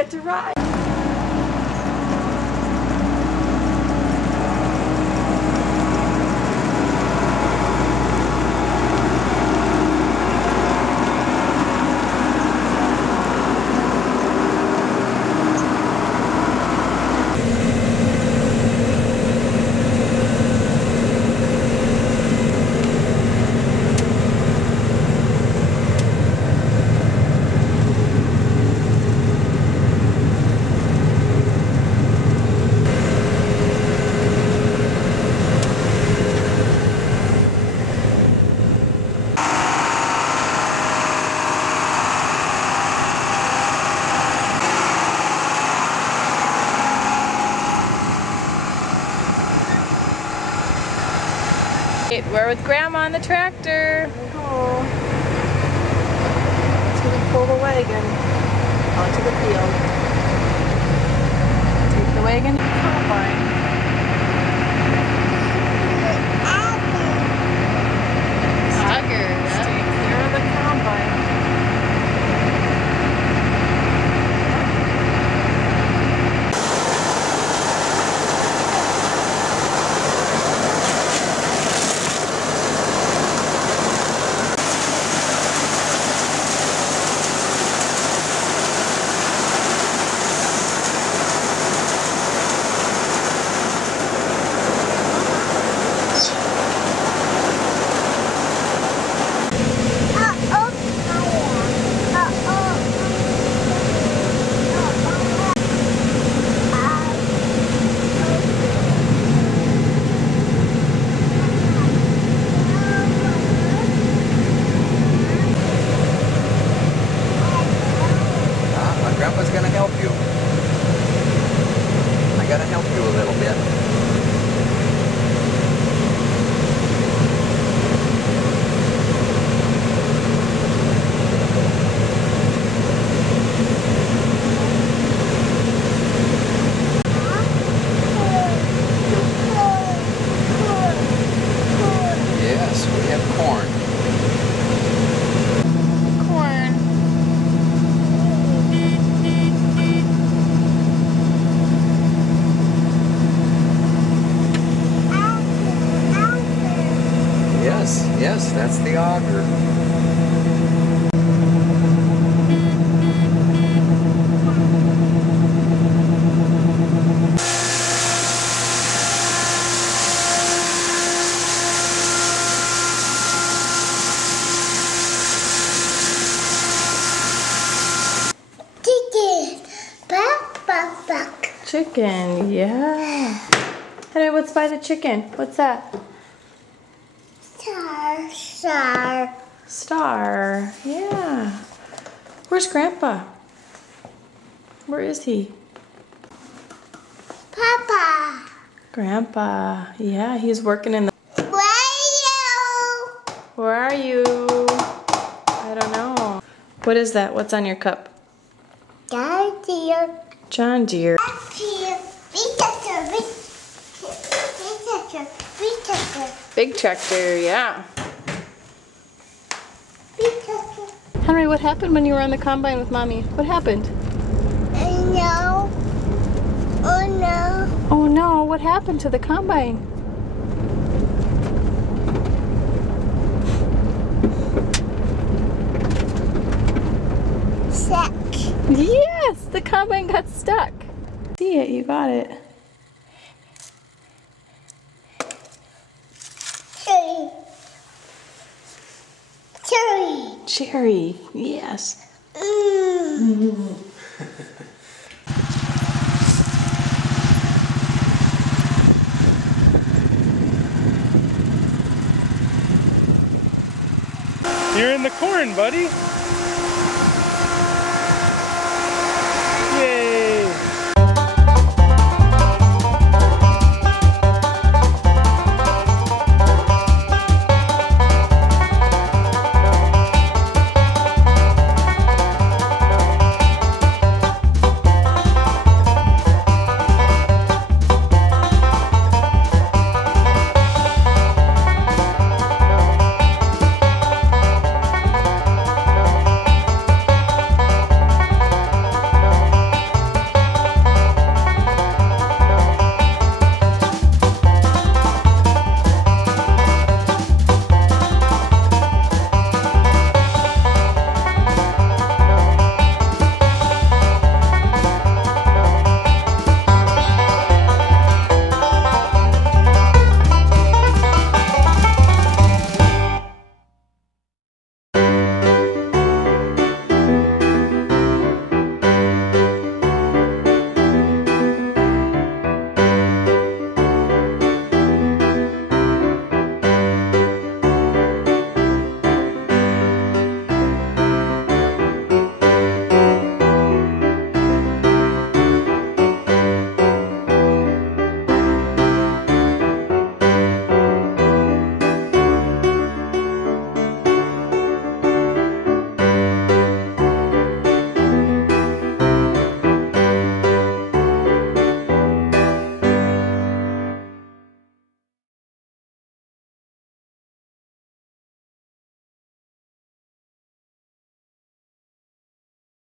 get to ride. We're with Grandma on the tractor. Oh. Let's pull the wagon onto the field. Take the wagon to the combine. Take care of the combine. Grandpa's gonna help you. I gotta help you a little bit. Yes, we have corn. Yes, that's the auger. Chicken, yeah. Henry, what's by the chicken? What's that? Star. Star, yeah. Where's Grandpa? Where is he? Papa. Grandpa, yeah, he's working in the... Where are you? Where are you? I don't know. What is that? What's on your cup? John Deere. John Deere. Big tractor, yeah. Henry, what happened when you were on the combine with Mommy? What happened? No. Oh no. Oh no, what happened to the combine? Stuck. Yes, the combine got stuck. See it, you got it. Cherry, yes. You're in the corn, buddy.